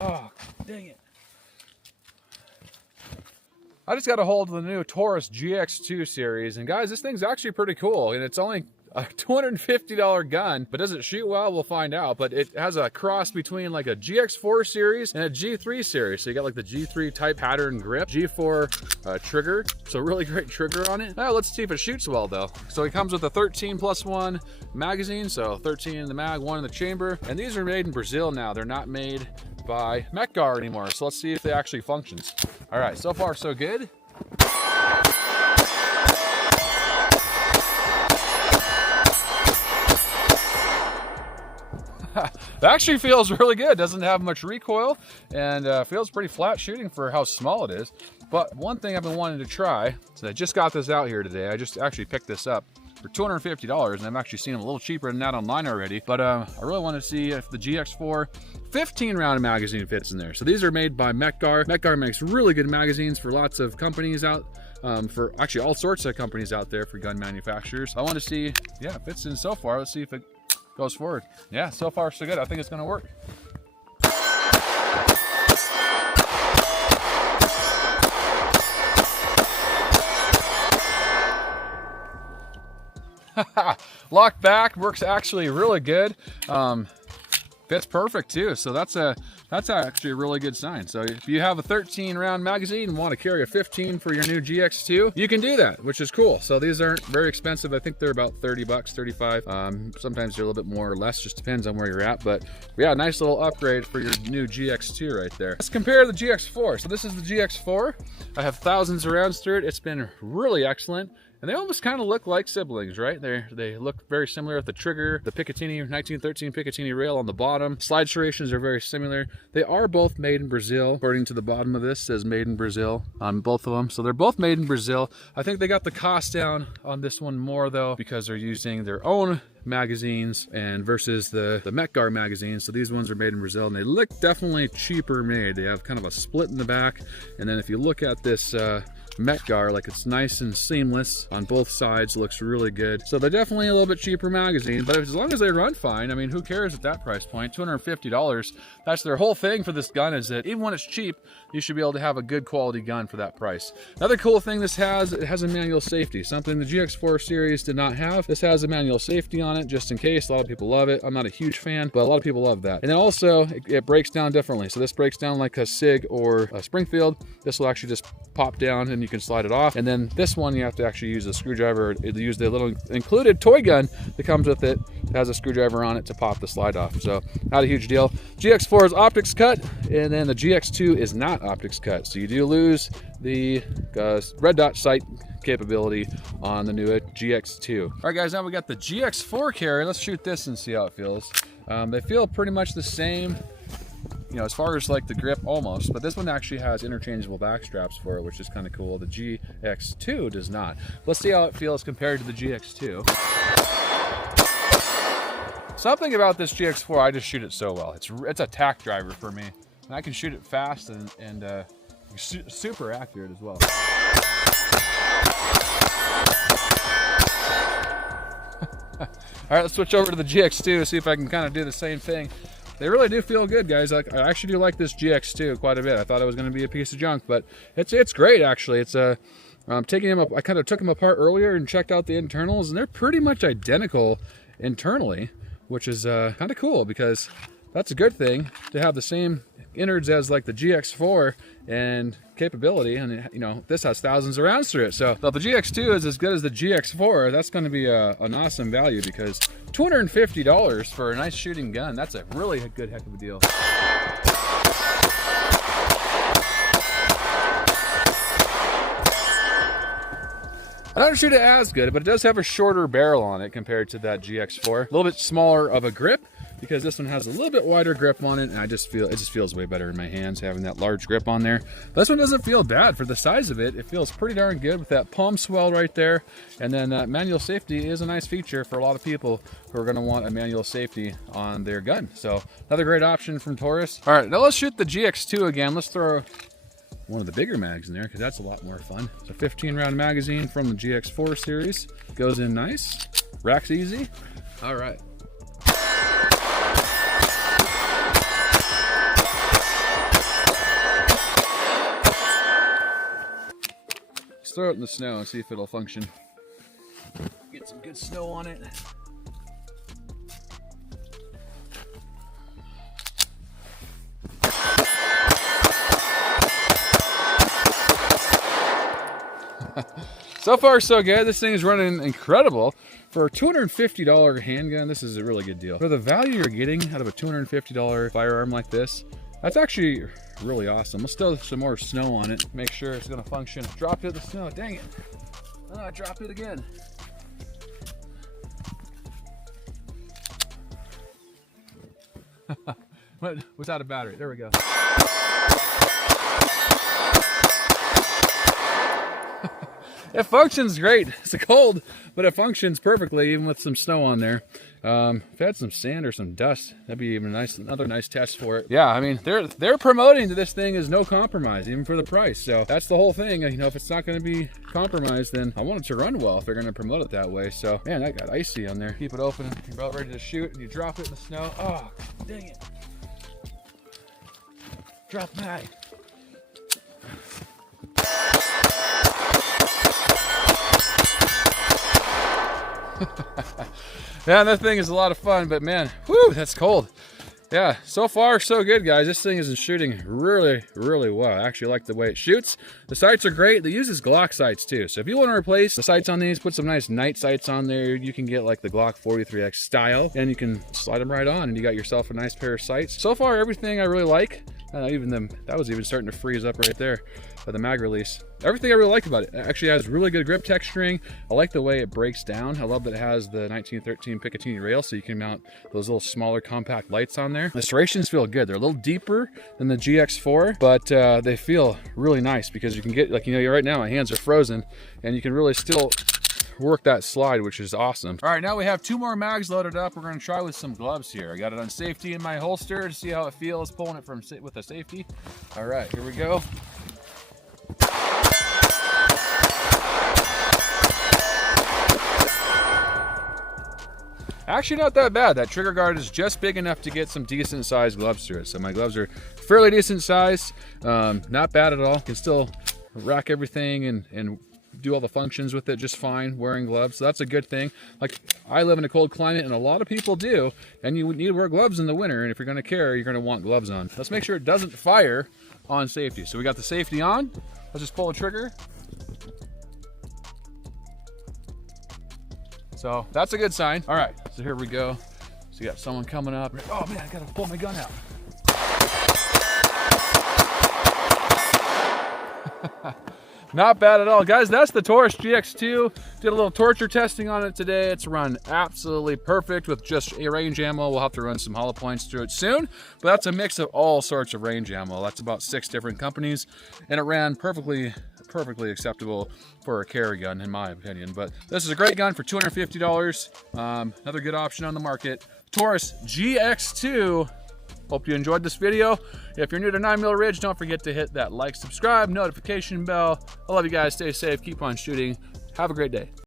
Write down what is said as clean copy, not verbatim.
Oh, dang it. I just got a hold of the new Taurus Gx2 series, and guys, this thing's actually pretty cool, and it's only a $250 gun, but does it shoot well? We'll find out. But it has a cross between like a GX4 series and a G3 series. So you got like the G3 type pattern grip, G4 trigger. So really great trigger on it. Now let's see if it shoots well though. So it comes with a 13+1 magazine. So 13 in the mag, 1 in the chamber. And these are made in Brazil now. They're not made by Metgar anymore. So let's see if they actually functions. All right, so far so good. It actually feels really good. Doesn't have much recoil and feels pretty flat shooting for how small it is. But one thing I've been wanting to try, so I just got this out here today. I just actually picked this up for $250, and I'm actually seeing them a little cheaper than that online already. But I really want to see if the GX4 15-round magazine fits in there. So these are made by Metgar. Metgar makes really good magazines for lots of companies out, for actually all sorts of companies out there for gun manufacturers. I want to see, yeah, it fits in so far. Let's see if it goes forward. Yeah, so far so good. I think it's going to work. Lock back works actually really good. Fits perfect too, so that's actually a really good sign. So if you have a 13-round magazine and want to carry a 15 for your new GX2, you can do that, which is cool. So these aren't very expensive. I think they're about 30 bucks, 35. Sometimes they're a little bit more or less, just depends on where you're at. But yeah, nice little upgrade for your new GX2 right there. Let's compare the GX4. So this is the GX4. I have thousands of rounds through it. It's been really excellent. And they almost kind of look like siblings, right? They look very similar. The trigger, the Picatinny 1913 Picatinny rail on the bottom. Slide serrations are very similar. They are both made in Brazil. According to the bottom of this, says made in Brazil on both of them. So they're both made in Brazil. I think they got the cost down on this one more though, because they're using their own magazines and versus the Metgar magazines. So these ones are made in Brazil and they look definitely cheaper made. They have kind of a split in the back. And then if you look at this Metgar, like it's nice and seamless on both sides, looks really good. So they're definitely a little bit cheaper magazine, but as long as they run fine, I mean, who cares at that price point? $250. That's their whole thing for this gun, is that even when it's cheap, you should be able to have a good quality gun for that price. Another cool thing this has, it has a manual safety, something the GX4 series did not have. This has a manual safety on it, just in case. A lot of people love it. I'm not a huge fan, but a lot of people love that. And then also, it breaks down differently. So this breaks down like a SIG or a Springfield. This will actually just pop down and you can slide it off. And then this one, you have to actually use a screwdriver. Use the little included toy gun that comes with it. It has a screwdriver on it to pop the slide off. So not a huge deal. GX4 is optics cut, and then the GX2 is not optics cut. So you do lose the red dot sight capability on the new GX2. All right guys, now we got the GX4 carry. Let's shoot this and see how it feels. They feel pretty much the same, you know, as far as like the grip almost, but this one actually has interchangeable back straps for it, which is kind of cool. The GX2 does not. Let's see how it feels compared to the GX2. Something about this GX4, I just shoot it so well. It's a tack driver for me, and I can shoot it fast and super accurate as well. All right, let's switch over to the GX2, see if I can kind of do the same thing. They really do feel good, guys. I actually do like this GX2 quite a bit. I thought it was going to be a piece of junk, but it's great actually. It's taking them up. I kind of took them apart earlier and checked out the internals, and they're pretty much identical internally, which is kind of cool because that's a good thing to have the same innards as like the GX4 and capability, and you know, this has thousands of rounds through it. So if the GX2 is as good as the GX4, that's going to be an awesome value, because $250 for a nice shooting gun, that's a really good heck of a deal. I don't shoot it as good, but it does have a shorter barrel on it compared to that GX4. A little bit smaller of a grip, because this one has a little bit wider grip on it, and it just feels way better in my hands having that large grip on there. But this one doesn't feel bad for the size of it. It feels pretty darn good with that palm swell right there. And then manual safety is a nice feature for a lot of people who are going to want a manual safety on their gun. So another great option from Taurus. All right, now let's shoot the GX2 again. Let's throw one of the bigger mags in there, because that's a lot more fun. It's a 15-round magazine from the GX4 series. Goes in nice, racks easy. All right. throw it in the snow and see if it'll function. Get some good snow on it. So far so good. This thing is running incredible. For a $250 handgun, this is a really good deal. For the value you're getting out of a $250 firearm like this, that's actually really awesome. Let's throw some more snow on it, make sure it's gonna function. Drop it in the snow, dang it. Oh, I dropped it again. What's out of battery? There we go. It functions great. It's cold, but it functions perfectly, even with some snow on there. If it had some sand or some dust, that'd be even nice. Another nice test for it. Yeah, I mean, they're promoting that this thing is no compromise, even for the price. So that's the whole thing. You know, if it's not going to be compromised, then I want it to run well if they're going to promote it that way. So, man, that got icy on there. Keep it open. You're about ready to shoot, and you drop it in the snow. Oh, dang it! Drop the mag. Yeah, that thing is a lot of fun, but man, whew, that's cold. Yeah, so far so good, guys. This thing is shooting really, really well. I actually like the way it shoots. The sights are great. They use Glock sights too. So if you want to replace the sights on these, put some nice night sights on there. You can get like the Glock 43X style, and you can slide them right on, and you got yourself a nice pair of sights. So far, everything I really like. That was even starting to freeze up right there by the mag release. Everything I really like about it. It actually has really good grip texturing. I like the way it breaks down. I love that it has the 1913 Picatinny rail, so you can mount those little smaller compact lights on there. The serrations feel good. They're a little deeper than the GX4, but they feel really nice because you can get, like, you know, right now my hands are frozen, and you can really still work that slide, which is awesome. All right, now we have 2 more mags loaded up. We're gonna try with some gloves here. I got it on safety in my holster to see how it feels pulling it with a safety. All right, here we go. Actually not that bad. That trigger guard is just big enough to get some decent sized gloves through it. So my gloves are fairly decent size, not bad at all. Can still rack everything and do all the functions with it just fine wearing gloves. So that's a good thing. Like, I live in a cold climate, and a lot of people do, and you need to wear gloves in the winter, and if you're going to carry, you're going to want gloves on. Let's make sure it doesn't fire on safety. So we got the safety on. Let's just pull the trigger. So that's a good sign. All right, so here we go. So you got someone coming up. Oh man, I gotta pull my gun out. Not bad at all. Guys, that's the Taurus Gx2. Did a little torture testing on it today. It's run absolutely perfect with just a range ammo. We'll have to run some hollow points through it soon, but that's a mix of all sorts of range ammo. That's about 6 different companies, and it ran perfectly acceptable for a carry gun, in my opinion. But this is a great gun for $250. Another good option on the market. Taurus Gx2. Hope you enjoyed this video. If you're new to 9mm Ridge, don't forget to hit that like, subscribe, notification bell. I love you guys. Stay safe. Keep on shooting. Have a great day.